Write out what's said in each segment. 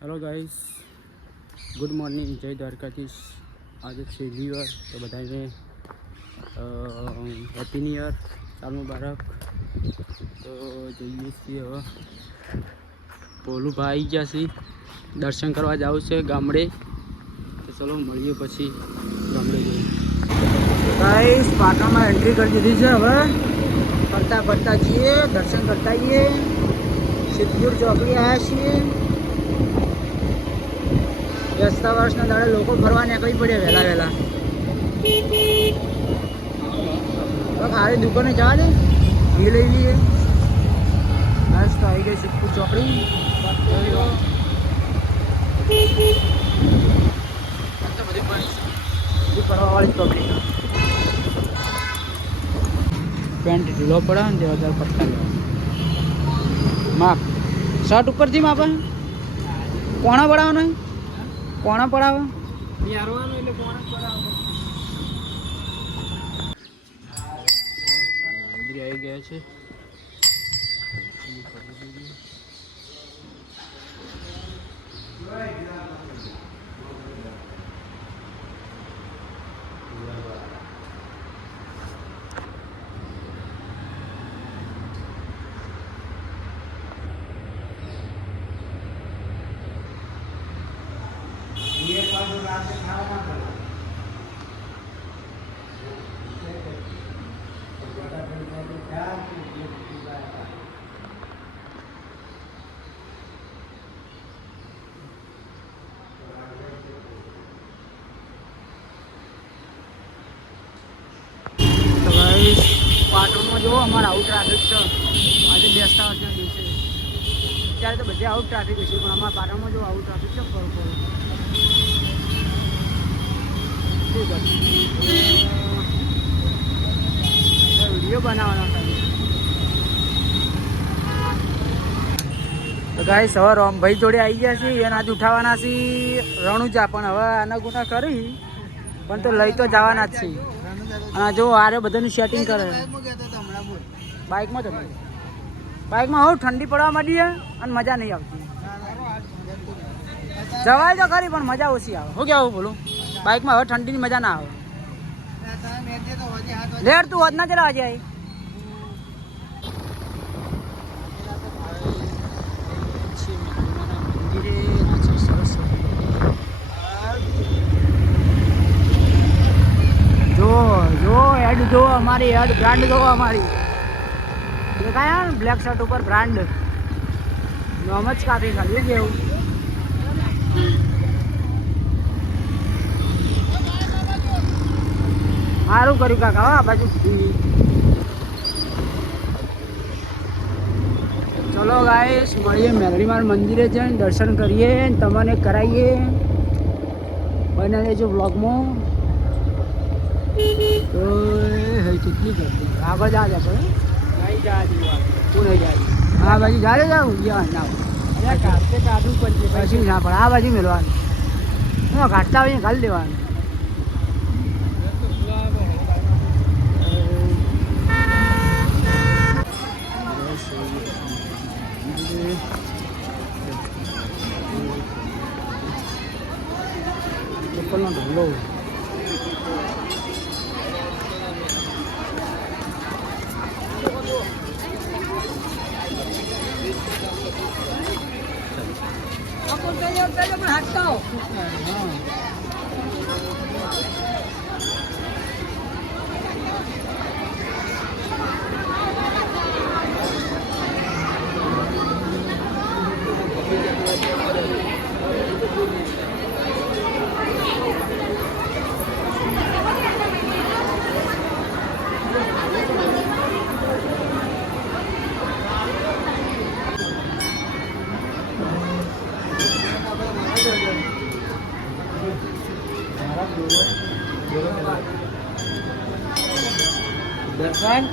Hello guys, good morning, જય દ્વારકાધીશ. આજે છે ન્યૂ યર, તો બધાને હેપી ન્યૂ યર, સાલ મુબારક. તો જઈએ છીએ હવે ભોલુભાઈ આવી ગયા છે, દર્શન કરવા જવું છે ગામડે. તો ચલો મળીએ પછી ગામડે જઈએ. ગાઈસ, પાટણમાં એન્ટ્રી કરી દીધી છે. હવે ફરતા ફરતા જઈએ, દર્શન કરતા આવીએ. સિદ્ધપુર ચોકડી આવ્યા છીએ. બેસતા વર્ષના દાડે લોકો ફરવા નીકળી પડે વહેલા. સારી દુકાને જવા દે, એ લઈ લઈએ. બસ તો આવી ગઈ સિદ્ધપુર ચોકડી. ફરવાવાળી ચોકડી. પેન્ટ ઢીલો પડે ને તે વધારે પટ્ટા લેવા માપ શર્ટ ઉપરથી માપે. કોણા પડાવવાનો? કોણા પડાવે એટલે કોણા પડાવે. આવી ગયા છે. પાટણમાં જુઓ, અમારે આવું ટ્રાફિક છે. આજે બેસતા વર્ષના દિવસે અત્યારે તો બધે આવું ટ્રાફિક હશે, પણ અમારા પાટણમાં જો આવું ટ્રાફિક છે. વિડીયો બનાવવાના થાય. તો ગાઈસ, હવે રામભાઈ જોડે આવી ગયા છે. એને આજ ઉઠાવવાના છે રણુજા, પણ હવે આના ગુના કરી પણ તો લઈ તો જવાના જ છે. અને જો આરે બધાનું સેટિંગ કરે. બાઇકમાં તમે બાઇકમાં હવે ઠંડી પડવા માંડી છે અને મજા નહીં આવતી. જવાય તો ખરી પણ મજા ઓછી આવે. શું કહેવું બોલું? બાઇકમાં હવે ઠંડીની મજા ના આવે. લેટ તું વધના જરા આજે આવી. જો એડ જો અમારી એડ બ્રાન્ડ જો અમારી દેખાય ને, બ્લેક શર્ટ ઉપર બ્રાન્ડ નામ જ કાપી ખાલી કેવું. સારું કર્યું કાકા. આ બાજુ ચલો ગાઈસ, મળીએ મેલડીમાર મંદિરે જઈને દર્શન કરીએ, તમને કરાવીએ. બને રહેજો બ્લોગમાં. તો કેટલી કરતી આગળ જા પડે નહીં જા કોણ જાય. આ બાજુ જાડે જાવ ના કાઢતે કાઢવું પડશે પછી ના પડે. આ બાજુ મેળવાનું કાઢતા હોય ઘાલી દેવાનું. ચપ્પલનો ઢગલો દર્શન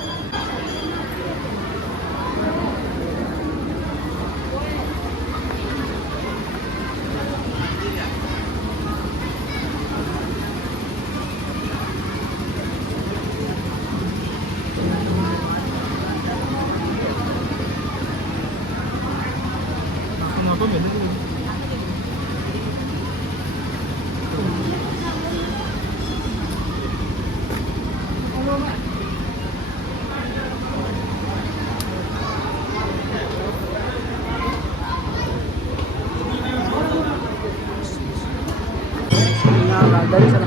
દર્શન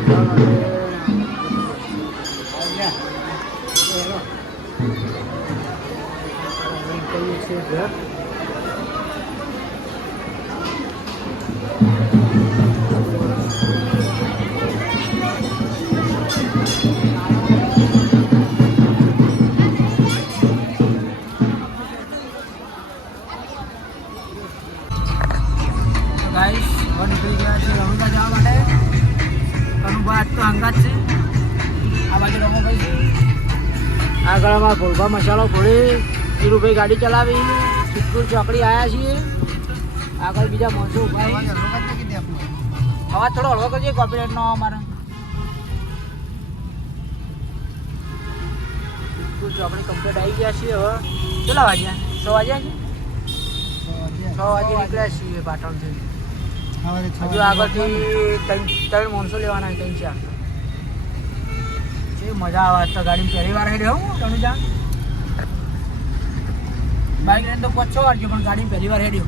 ગાઈસ નીકળી ગયા છે રણુજા જવા માટે. કનુભા આજ તો હંગાત છે. આ બાજુ રમોભાઈ છે. આગળ અમારા ભોલભા મસાલો ફોડી ધીરુભાઈ ગાડી ચલાવી. સિદ્ધપુર ચોકડી આવ્યા છીએ. આગળ બીજા માણસો ઉભા છે. અવાજ થોડો હળવો કરજે કોપીરાઇટ નો અમારે. સિદ્ધપુર ચોકડી કમ્પ્લીટ આવી ગયા છીએ. હવે કેટલા વાગ્યા? 6 વાગ્યા છે. 6 વાગે નીકળ્યા છીએ પાટણથી. હજુ આગળથી ત્રણ માણસો લેવાના 3-4. છે મજા આવે તો ગાડી પહેલી વાર હેડ્યો હું રણુજા. બાઇક લઈને તો 5-6 વાર ગયો પણ ગાડી પહેલી વાર હેડ્યો.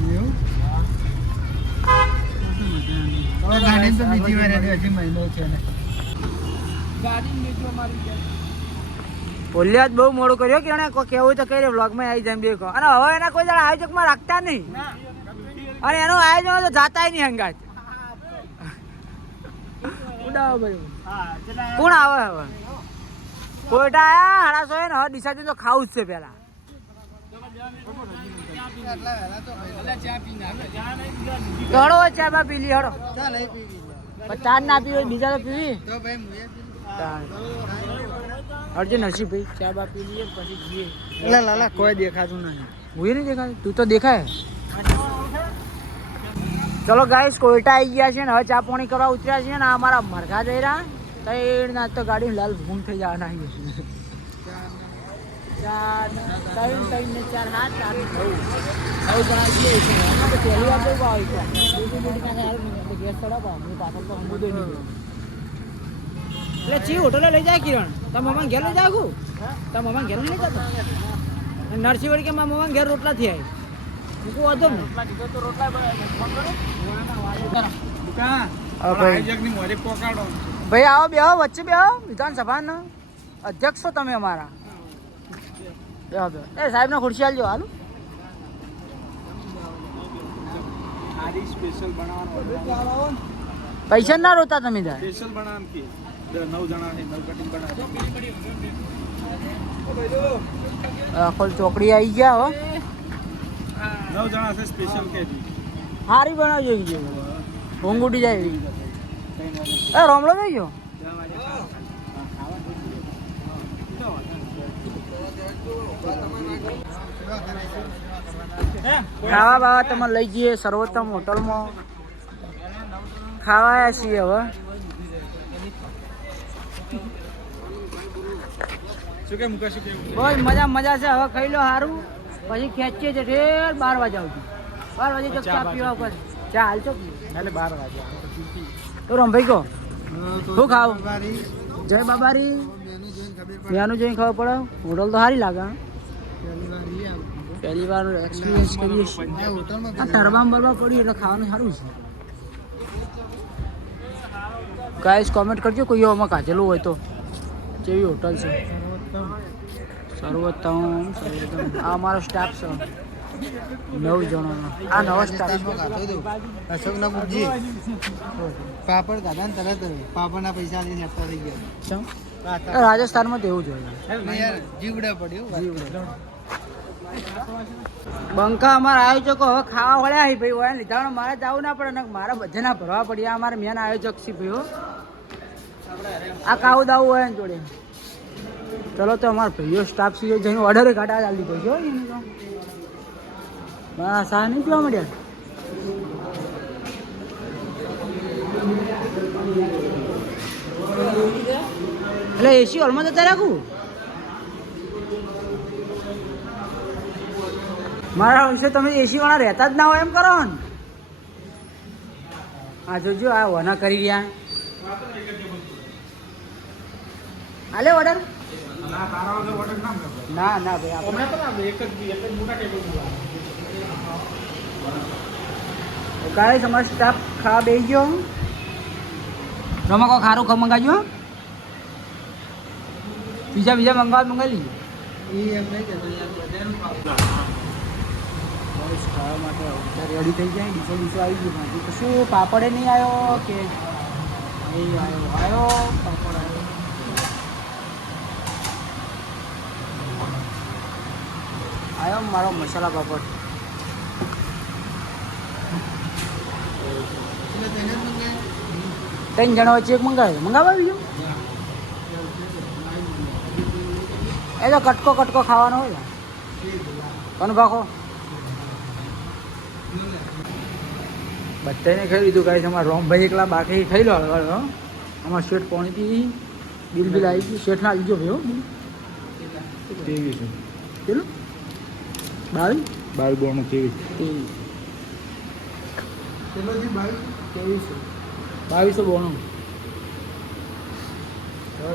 ગાડી તો બીજી વાર હેડ્યો. હજી મહિનો છે ને ગાડી બીજો મારી બોલ્યા જ બહુ મોડું કર્યો કે એને કોઈ કહેવું તો કહી દે વ્લોગમાં આવી જાય દેખો. અને હવે એના કોઈ જણા આયોજકમાં રાખતા નહીં. અને એનું આયોજન તો જાતાય નહીં હંગાત. કોણ આવે હવે? કોઈટા આયા 6:30 ને હવે ડિસાઈડ તો ખાવું જ છે પેલા. હળો ચા બા પી લી હળો. ચાર ના પીવી બીજા તો પીવી. અર્જે નરસિંહભાઈ ચા બા પી લઈએ પછી જઈએ. એટલે લાલા કોઈ દેખાતું નહીં. હું નહીં દેખાતું? તું તો દેખાય. ચલો ગાઈસ કોઈટા આવી ગયા છે ને હવે ચા પાણી કરવા ઉતર્યા છે ને અમારા મરઘા જઈ રહ્યા. ત્રણ ના તો ગાડી લાલ ગુમ થઈ જવાના. 4 ને 4 7 પહેલી વાર બહુ ભાવ ગેસ ચડાવ પાછળ તો હમુદો નહીં. એટલે ચી હોટલે લઈ જાય કિરણ? તમે મમ્મા ઘેર લઈ જાવ? તમે મમ્મા ઘેર લઈ જતો? નરસિંહ વળી કે મારા મમ્મા ઘેર રોટલા થી આવી મૂકું વાંધો ને ભાઈ. આવો બે વચ્ચે બે વિધાનસભાના અધ્યક્ષ છો તમે અમારા. એ સાહેબ ને ખુરશી આલજો. હાલ પૈસા ના રોતા તમે ખોલ ચોકડી આવી ગયા હો. 9 જણા છે સ્પેશિયલ કે હારી બનાવજો. ઊંઘ ઉડી જાય. એ રોમલો થઈ ગયો. ખાવા બાવા તમે લઈ જઈએ સર્વોત્તમ હોટલમાં ખાવાયા છીએ. હવે બસ મજા છે. હવે ખાઈ લો સારું પછી ખેંચીએ છે ઠેર 12 વાગે આવજો. 12 વાગે તો ચા પીવા ઉપર ચા હાલશો એટલે 12 વાગે તો રમભાઈ કહો શું ખાવ? જય બાબારી ત્યાંનું જોઈને ખબર પડે. હોટલ તો સારી લાગે. પહેલી વાર એક્સપિરિયન્સ કરીએ છીએ. આ ટરબામ બરબા પડ્યું એટલે ખાવાનું સારું છે. ગાઈસ કોમેન્ટ કરજો કોઈ એવામાં કાચેલું હોય તો. જેવી હોટલ છે સર્વોત્તમ. આ અમારો સ્ટાફ છે 9 જણાનો. આ નવો સ્ટાફ અશોકના પૂછજી પાપડ દાદા ને તરત પાપડના પૈસા લઈને નેપતા થઈ ગયા. રાજસ્થાનમાં તો એવું જોઈએ. જીવડે પડ્યું. બંકા અમારા આયોજકો હવે ખાવા વળ્યા છે ભાઈ. વળ્યા લીધા મારે જવું ના પડે ને મારા બધાના ભરવા પડ્યા. અમારા મેન આયોજક છે ભાઈઓ. આ કાવું દાવું હોય ને જોડે. ચલો તો અમારા ભાઈઓ સ્ટાફ છે જઈને ઓર્ડર કાઢા ચાલી દીધો છે. એને તો મારા સા નહીં પીવા મળ્યા. એટલે એસી હોલમાં જતા રાખું. મારા વિશે તમે એસી વાળા રહેતા જ ના હોય એમ કરો ને. આ જોજો આ વના કરી રહ્યા. હાલે ઓર્ડર ના ના ભાઈ આપણે ગાઈસ અમારો સ્ટાફ ખાવા બેસી ગયો. રમા કોઈ ખારું ખમ મંગાવ્યું હો બીજા મંગાવી લઈએ એ એમ નહીં કહેતો યાર બધાનું બસ ખાવા માટે અત્યારે રેડી થઈ જાય ડીસો આવી ગયું બાકી તો શું પાપડે નહીં આવ્યો કે નહીં આવ્યો પાપડ આવ્યો મારો મસાલા પાપડ એટલે તેને જ મંગાય 3 જણા વચ્ચે એક મંગાવા બીજું એ તો કટકો ખાવાનો હોય કોણ ભાખો બધાને ખાઈ લીધું કાંઈ તમારા રોમભાઈ એકલા બાકી ખાઈ લો અમારા શેઠ પોણી પી બિલ આવી ગયું શેઠના આવી ગયો ભાઈ 23 કેટલું 22 22 કેટલોથી 2200 બોણું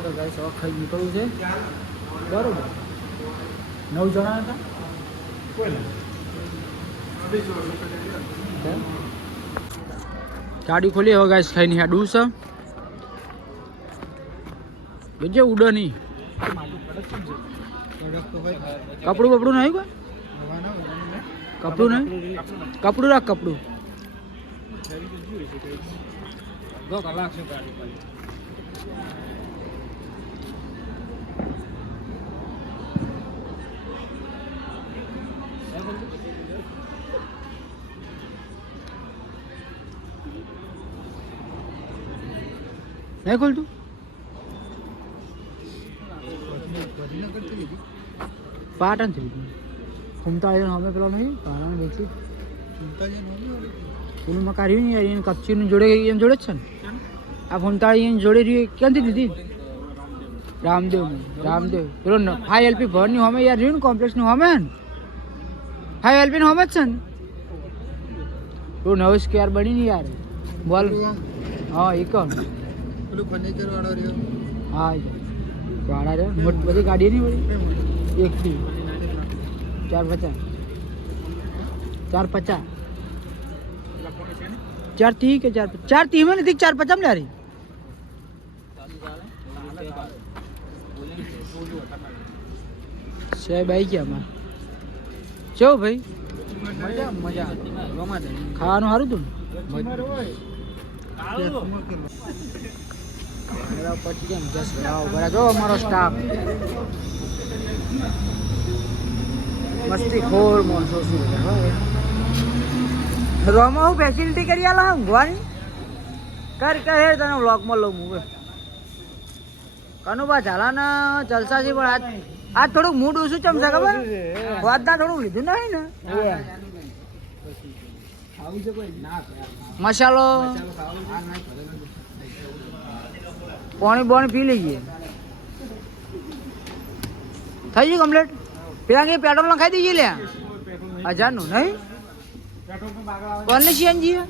તો ગાય શોખ ખાઈ નીકળવું છે બરોબર 9 જણા હતા ગાડી ખોલી હવે ગાય ખાઈ નહીં ડૂસ બીજે ઉડો નહીં કપડું બપડું નહીં કોઈ કપડું નહીં કપડું રાખ કપડું નહીં ખોલતું પાટણ થી ઘૂમતા અમે પેલા નહીં પારણ વેચી ફૂલમાં કાઢ્યું નહીં એને કપચીનું જોડે એમ જોડે જ છે ને આ ફૂમતાળી એને જોડે રહ્યું ક્યાંથી દીધી રામદેવ પેલો હાઈ એલપી ભરની હોમે યાર રહ્યું ને કોમ્પ્લેક્સનું હોમે ને હાઈ એલપીનું હોમે જ છે ને પેલું નવું સ્ક્વેર બની ને યાર બોલ હા એ કોણ પેલું ફર્નિચર વાળો રહ્યો હા વાળા રે મોટી બધી ગાડી નહીં વળી એક થી 450 430 કે 430 में नहीं 450 में ले रही સાહેબ આવી ગયા માં ચો ભાઈ મજા ખાવાનું સારું હતું ને પછી કેમ જસ બરા જો અમારો સ્ટાફ મસ્તી ખોર માણસો શું રોમાં હું ફેસિલિટી કરી આલા ઊંઘવાની કર હેડ તને વ્લોગમાં લઉં હું કનુભા ઝાલાના જલસા છે પણ આજ થોડુંક મૂડ ઓછું ચમશે ખબર વાદના થોડું લીધું નહીં ને મસાલો પાણી પી લઈએ થઈ ગયું કમ્પ્લીટ પેલા કે પેટ્રોલ ના ખાઈ દઈએ લે 1000 નું નહીં કોને સીએનજી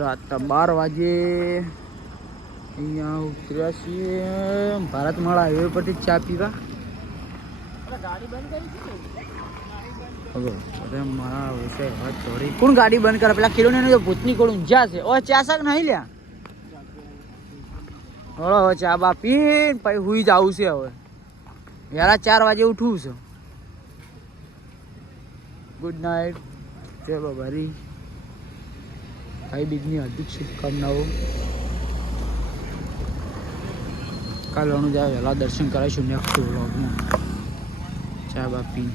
રાત 12 વાગે અહીંયા ઉતર્યા છીએ ભારત માળા હાઈવે પરથી ચા પીવા કોણ ગાડી બંધ કરે પેલા કિલો ને ભૂતની કોણ ઊંઝા છે ઓ ચા શાક નહીં લ્યા હવે ચા બા પીને પછી હુઈ જવું છે હવે વહેલા 4 વાગે ઉઠવું છે ગુડ નાઇટ જય બાબારી ભાઈ બીજની હાર્દિક શુભકામનાઓ કાલે જાય વહેલા દર્શન કરાવીશું નેક્સ્ટ વ્લોગમાં ચા બા પી